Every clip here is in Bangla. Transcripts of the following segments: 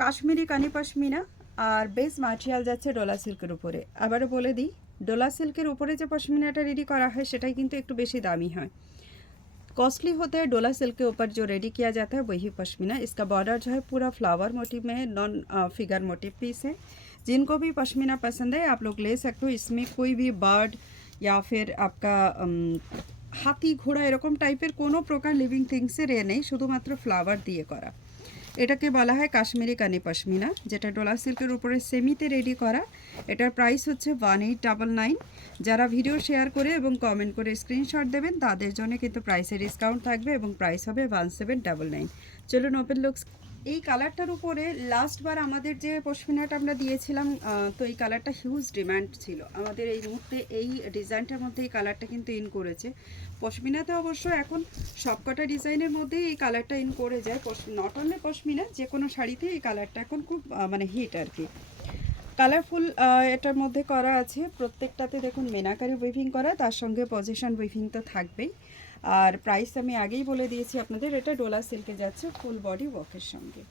কাশ্মীরি কানি পশমিনা আর বেস মাটিয়াল যাচ্ছে ডোলা সিল্কের উপরে। আবারও বলে দিই, डोला सिल्कर ऊपर जो पश्मीनाटा रेडी करा है सेटाई किन्तु एकटू बेशी दामी है, कॉस्टली होता है। डोला सिल्क के ऊपर जो रेडी किया जाता है वही पश्मीना। इसका बॉर्डर जो है पूरा फ्लावर मोटिव में, नॉन फिगर मोटिव पीस है। जिनको भी पश्मीना पसंद है आप लोग ले सकते हो। इसमें कोई भी बर्ड या फिर आपका हाथी घोड़ा एरकम टाइपर कोनो प्रकार लिविंग थिंग्सের এ নেই, শুধুমাত্র ফ্লাওয়ার দিয়ে করা। এটাকে বলা হয় কাশ্মীরি কানি পশমিনা, যেটা ডোলা সিল্কের উপরে সেমিতে রেডি করা। এটার প্রাইস হচ্ছে 1899। যারা ভিডিও শেয়ার করে এবং কমেন্ট করে স্ক্রিনশট দেবেন তাদের জন্য কিন্তু প্রাইসে ডিসকাউন্ট থাকবে এবং প্রাইস হবে 1799। চলুন ওপেন লুকস। এই কালারটার উপরে লাস্টবার আমাদের যে পশমিনাটা আমরা দিয়েছিলাম, তো এই কালারটা হিউজ ডিমান্ড ছিল আমাদের। এই মুহূর্তে এই ডিজাইনটার মধ্যে এই কালারটা কিন্তু ইন করেছে। পশমিনাতে অবশ্য এখন সবকটা ডিজাইনের মধ্যেই এই কালারটা ইন করে যায়। নট অনলি পশমিনা, যে কোনো শাড়িতে এই কালারটা এখন খুব মানে হিট আর কি। কালারফুল এটার মধ্যে করা আছে, প্রত্যেকটাতে দেখুন মিনাকারি উইভিং করা, তার সঙ্গে পজিশন উইভিং তো থাকবেই। আর প্রাইস আমি আগেই বলে দিয়েছি আপনাদের, এটা ডোলা সিল্কে যাচ্ছে ফুল বডি ওয়ার্কের সঙ্গে।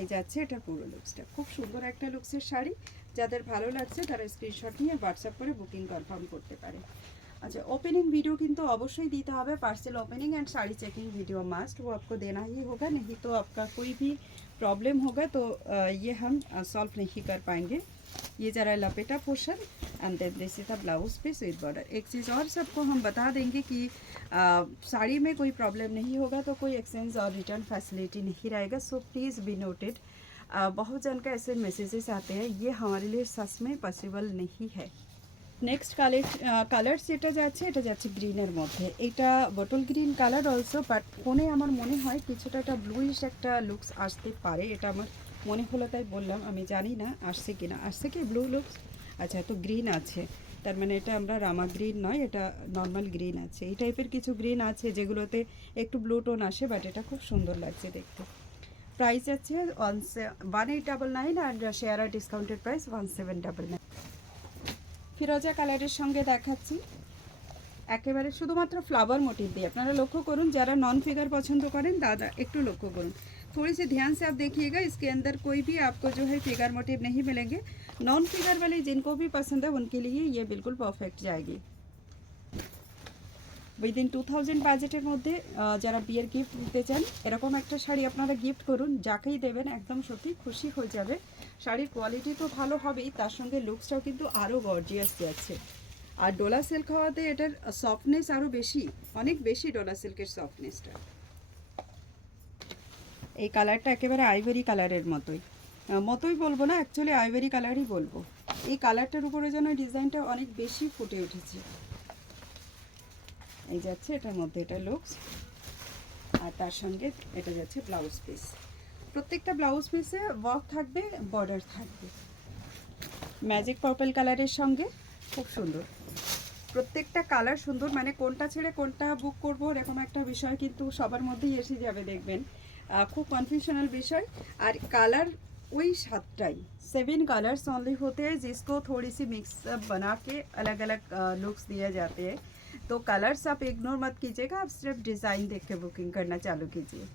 এই যাচ্ছে এটা পুরো লুকসটা, খুব সুন্দর একটা লুকসের শাড়ি। যাদের ভালো লাগছে তারা স্ক্রিনশট নিয়ে হোয়াটসঅ্যাপ করে বুকিং কনফার্ম করতে পারে। अच्छा, ओपनिंग वीडियो किंतु अवश्य दीते हैं। Parcel opening and sari checking video must, वो आपको देना ही होगा, नहीं तो आपका कोई भी प्रॉब्लम होगा तो ये हम सॉल्व नहीं कर पाएंगे। ये ज़रा लपेटा portion and then this is the blouse piece with border. एक चीज़ और सबको हम बता देंगे कि साड़ी में कोई प्रॉब्लम नहीं होगा तो कोई एक्सचेंज और रिटर्न फैसिलिटी नहीं रहेगा, सो प्लीज़ बी नोटेड। बहुत जन का ऐसे मैसेजेस आते हैं, ये हमारे लिए सच में पॉसिबल नहीं है। नेक्स्ट কালার যেটা যাচ্ছে, এটা যাচ্ছে গ্রিনের মধ্যে। এটা bottle green colour also, but ফোনে আমার মনে হয় কিছুটা একটা ব্লুইশ একটা লুকস আসতে পারে, এটা আমার মনে হলো তাই বললাম। আমি জানি না আসছে কি না, আসছে কি ব্লু লুকস। আচ্ছা, তো গ্রিন আছে, তার মানে এটা আমরা রামা গ্রিন নয়, এটা নর্মাল গ্রিন আছে। এই টাইপের কিছু গ্রিন আছে যেগুলোতে একটু ব্লু টোন আসে, বাট এটা খুব সুন্দর লাগছে দেখতে। প্রাইস আছে 1899 আর শেয়ার আর ডিসকাউন্টেড প্রাইস 1799। ফিরোজা কালারের সঙ্গে দেখাচ্ছি একেবারে শুধুমাত্র फ्लावर मोटिव দিয়ে। আপনারা লক্ষ্য করুন, যারা নন फिगर पसंद करें दादा একটু লক্ষ্য করুন, थोड़ी सी ध्यान से आप देखिएगा। इसके अंदर कोई भी आपको जो है फिगर मोटिव नहीं मिलेंगे। नॉन फिगर वाले जिनको भी पसंद है उनके लिए ये बिल्कुल परफेक्ट जाएगी। উইদিন 2000 বাজেটের মধ্যে যারা বিয়ের গিফট দিতে চান, এরকম একটা শাড়ি আপনারা গিফট করুন, যাকেই দেবেন একদম সত্যি খুশি হয়ে যাবে। শাড়ির কোয়ালিটি তো ভালো হবেই, তার সঙ্গে লুকসটাও কিন্তু আরও গর্জিয়াস যাচ্ছে। আর ডোলা সিল্ক হওয়াতে এটার সফটনেস আরও বেশি, অনেক বেশি ডোলা সিল্কের সফটনেসটা। এই কালারটা একেবারে আইভরি কালারের মতোই বলবো না, অ্যাকচুয়ালি আইভরি কালারই বলবো। এই কালারটার উপরে যেন ডিজাইনটা অনেক বেশি ফুটে উঠেছে। এই যাচ্ছে এটার মধ্যে এটা লুকস, আর তার সঙ্গে এটা যাচ্ছে ব্লাউজ পিস। প্রত্যেকটা ব্লাউজ পিসে ওয়ার্ক থাকবে, বর্ডার থাকবে ম্যাজিক পার্পল কালারের সঙ্গে, খুব সুন্দর। প্রত্যেকটা কালার সুন্দর, মানে কোনটা ছেড়ে কোনটা বুক করবো এরকম একটা বিষয় কিন্তু সবার মধ্যেই এসে যাবে দেখবেন, খুব কনফিউশনাল বিষয়। আর কালার वही 7टाई 7 कलर्स ओनली होते हैं, जिसको थोड़ी सी मिक्सअप बना के अलग अलग लुक्स दिए जाते हैं। तो कलर्स आप इग्नोर मत कीजिएगा, आप सिर्फ डिज़ाइन देख के बुकिंग करना चालू कीजिए।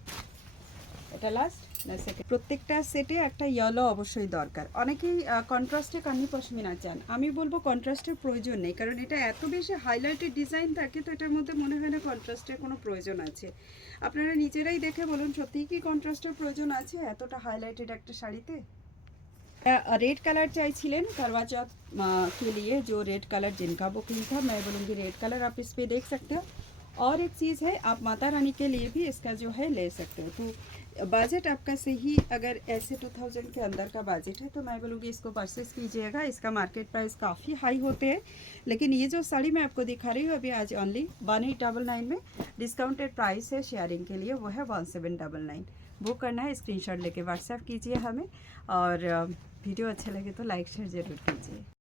এটা লাস্ট না সেকেন্ড। প্রত্যেকটা সেটে একটা ইয়েলো অবশ্যই দরকার। অনেকেই কন্ট্রাস্টে কানি পশমিনা চান, আমি বলবো কন্ট্রাস্টের প্রয়োজন নেই, কারণ এটা এত বেশি হাইলাইটেড ডিজাইন থাকে তো এটার মধ্যে মনে হয় না কন্ট্রাস্টের কোনো প্রয়োজন আছে। আপনারা নিজেরাই দেখে বলুন সত্যিই কি কন্ট্রাস্টের প্রয়োজন আছে এতটা হাইলাইটেড একটা শাড়িতে। रेड कलर चाहिए करवा चौथ के लिए, जो रेड कलर जिनका बुकिंग था, मैं बोलूँगी रेड कलर आप इस पर देख सकते हो। और एक चीज़ है, आप माता रानी के लिए भी इसका जो है ले सकते हो। तो बजट आपका सही अगर ऐसे 2000 के अंदर का बजट है तो मैं बोलूँगी इसको परचेस कीजिएगा। इसका मार्केट प्राइस काफ़ी हाई होते हैं, लेकिन ये जो साड़ी मैं आपको दिखा रही हूँ अभी आज ओनली 1899 में डिस्काउंटेड प्राइस है शेयरिंग के लिए, वो है 1799। बुक करना है, स्क्रीनशॉट लेके व्हाट्सएप कीजिए हमें, और वीडियो अच्छा लगे तो लाइक शेयर ज़रूर कीजिए।